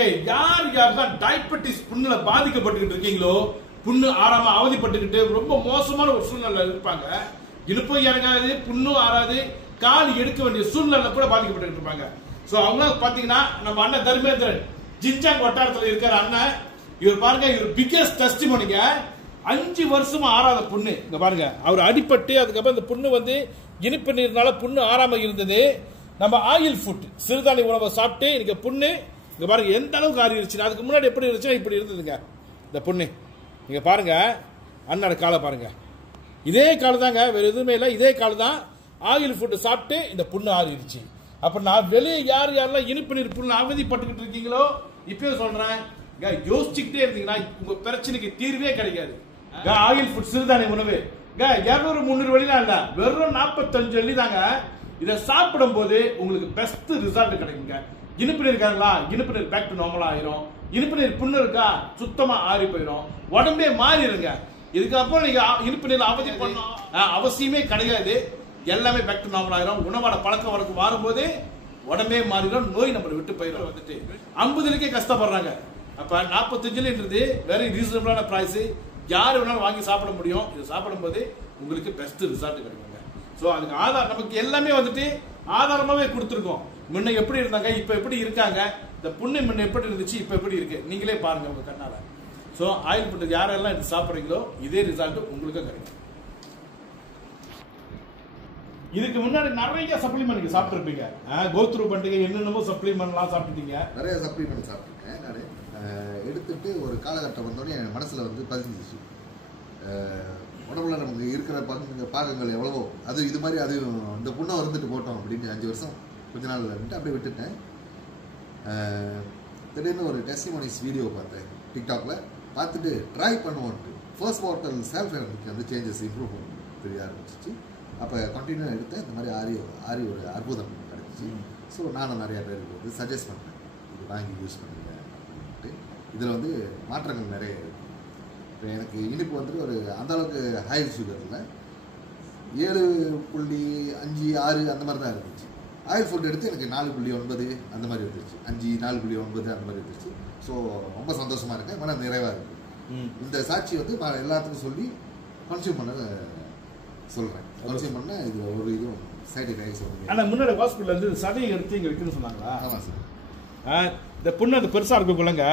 Okay, யார் யாரெல்லாம் diabetes புண்ணுல பாதிக்கப்பட்டுக்கிட்டு இருக்கீங்களோ, புண்ணு ஆறாம அவதிப்பட்டுக்கிட்டு ரொம்ப மோசமான ஒரு சூழ்நிலை இருப்பாங்க, இழுப்பும் இறங்காது, புண்ணும் ஆறாது, கால் எடுக்க வேண்டிய சூழ்நிலை கூட பாதிக்கப்பட்டு இருப்பாங்க. சோ அவங்க பாத்தீங்கன்னா நம்ம அண்ணன் தர்மேந்திரன் ஜிஞ்சாங் வட்டாரத்துல இருக்கிற அண்ணன், இவர் பாருங்க, இவர் பிகெஸ்ட் டெஸ்டிமோனிங்க. 5 வருஷமா ஆறாத புண்ணு. இங்க பாருங்க, அவர் அடிபட்டு அதுக்கப்புறம் இந்த புண்ணு வந்து இனிப்பு நீர்னால புண்ணு ஆறாம இருந்தது. நம்ம ஆயில் ஃபுட் சிறுதானிய உணவை சாப்பிட்டு இன்னைக்கு புண்ணு இங்க பாருங்க எந்த அளவுக்கு ஆறிடுச்சு. அதுக்கு முன்னாடி எப்படி இருந்துச்சுன்னா இப்படி இருந்ததுங்க இந்த புண்ணு. நீங்க பாருங்க அண்ணோட காலை பாருங்க, இதே கால் தாங்க, வேற எதுவுமே இல்லை, இதே கால் தான். ஆயில் ஃபுட் சாப்பிட்டு இந்த புண்ணு ஆறிடுச்சு. அப்ப நான் வெளியே யார் யாரெல்லாம் இனிப்பு நீர் புண்ணு அவதிப்பட்டுக்கிட்டு இருக்கீங்களோ இப்பயே சொல்றேன், யோசிச்சுக்கிட்டே இருந்தீங்கன்னா உங்க பிரச்சனைக்கு தீர்வே கிடைக்காது. ஆயில் ஃபுட் சிறுதானிய உணவு 200-300 வெள்ளிலாம் இல்ல, வெறும் 45 வெள்ளி தாங்க. இதை சாப்பிடும் போது உங்களுக்கு பெஸ்ட் ரிசல்ட் கிடைக்குங்க. இனிப்பு நீர் இருக்காங்களா, இனிப்பு நீர் பேக் டு நார்மலா ஆயிரும். இனிப்பு நீர் புண்ணு இருக்கா, சுத்தமா ஆறி போயிடும், உடம்பே மாறிடுங்க. இதுக்கப்புறம் நீங்க இனிப்பு நீர் அவதி பண்ண அவசியமே கிடையாது. எல்லாமே பேக் டு நார்மல் ஆயிரும். உணவோட பழக்க வழக்கம் மாறும்போது உடம்பே மாறிடும், நோய் நம்மளை விட்டு போயிடும். வந்துட்டு 50 கஷ்டப்படுறாங்க. அப்ப 45 வெரி ரீசனபிளான பிரைஸ், யாரு வேணாலும் வாங்கி சாப்பிட முடியும். இது சாப்பிடும் போது உங்களுக்கு பெஸ்ட் ரிசல்ட் கிடைக்குங்க. சோ அதுக்கு ஆதாரம் நமக்கு எல்லாமே வந்துட்டு ஆதாரமாவே கொடுத்துருக்கோம். முன்ன எப்படி இருந்தாங்க, இப்ப எப்படி இருக்காங்க, இந்த புண்ணு முன்ன எப்படி இருந்துச்சு, இப்ப எப்படி இருக்கு, நீங்களே பாருங்க உங்க கண்ணால. சோ ஆயில் ஃபுட் யாரெல்லாம் இது சாப்பிடுறீங்களோ இதே ரிசல்ட் உங்களுக்கு கிடைக்கும். இதுக்கு முன்னாடி நிறைய சப்ளிமெண்ட் நீங்க சாப்பிட்டுருப்பீங்க, கோத்ரூ பண்டிகை என்னென்னமோ சப்ளிமெண்ட்லாம் சாப்பிட்டுட்டீங்க. நிறைய சப்ளிமெண்ட் சாப்பிட்டுருக்கேன் நான். எடுத்துட்டு ஒரு காலகட்டம் வந்தோடனே என் மனசுல வந்து பதிஞ்சிச்சு, உடம்புல நமக்கு இருக்கிற பாகங்கள் எவ்வளவோ, அது இது மாதிரி அது இந்த புண்ணை வந்துட்டு போட்டோம் அப்படின்னு 5 வருஷம் கொஞ்ச நாள் வந்துட்டு அப்படியே விட்டுட்டேன். திடீர்னு ஒரு டெஸ்டிமோனிஸ் வீடியோ பார்த்தேன் டிக்டாக்ல, பார்த்துட்டு ட்ரை பண்ணுவோன்ட்டு ஃபர்ஸ்ட் வாட்டர் செல்ஃப் எனக்கு வந்து சேஞ்சஸ் இம்ப்ரூவ் தெரிய ஆரம்பிச்சிச்சு. அப்போ கண்டினியூ எடுத்தேன். இந்த மாதிரி ஆரி ஒரு அற்புதம் கிடைச்சிச்சு. ஸோ நானும் நிறையா பேருக்கு வந்து சஜஸ்ட் பண்ணேன், இது வாங்கி யூஸ் பண்ணுங்க அப்படின்ட்டு. இதில் வந்து மாற்றங்கள் நிறைய இருக்குது. இப்போ எனக்கு இனிப்பு வந்துட்டு ஒரு அந்தளவுக்கு ஹை சுகர் இல்லை, 7.5, 6 அந்த மாதிரி தான் இருந்துச்சு. ஆயில் ஃபுட் எடுத்து எனக்கு 4.9 அந்த மாதிரி இருந்துச்சு, 5, 4.9 அந்த மாதிரி இருந்துச்சு. ஸோ ரொம்ப சந்தோஷமாக இருக்கேன், மன நிறைவாக இருக்குது. இந்த சாட்சி வந்து எல்லாத்துக்கும் சொல்லி கன்சியூம் பண்ண சொல்கிறேன். கன்சியூம் பண்ண இது ஒரு இதுவும் சைடு எஃபெக்ட்ஸ் வந்து. ஆனால் முன்னாடி ஹாஸ்பிட்டலில் இருந்து சதையை எடுத்து இங்கே வைக்கணும்னு சொன்னாங்களா? ஆமாம் சார். இந்த புண்ணு அது பெருசாக இருக்குள்ளங்க,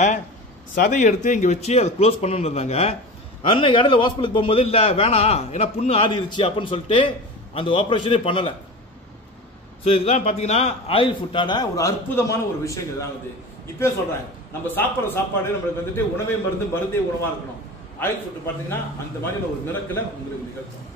சதையை எடுத்து இங்கே வச்சு அதை க்ளோஸ் பண்ணணும்னு இருந்தாங்க. அண்ணன் இடையில ஹாஸ்பிட்டலுக்கு போகும்போது இல்லை வேணாம், ஏன்னா புண்ணு ஆறிடுச்சு அப்படின்னு சொல்லிட்டு அந்த ஆப்ரேஷனே பண்ணலை. ஸோ இதெல்லாம் பார்த்தீங்கன்னா ஆயில் ஃபுட்டான ஒரு அற்புதமான ஒரு விஷயங்கள் தான் வந்து இப்பயே சொல்கிறாங்க. நம்ம சாப்பிட்ற சாப்பாடு நம்மளுக்கு வந்துட்டு உணவே மருந்து, மருந்தே உணவாக இருக்கணும். ஆயில் ஃபுட்டு பார்த்தீங்கன்னா அந்த மாதிரியான ஒரு மிரக்கலை உங்களுக்கு நிகழ்த்தும்.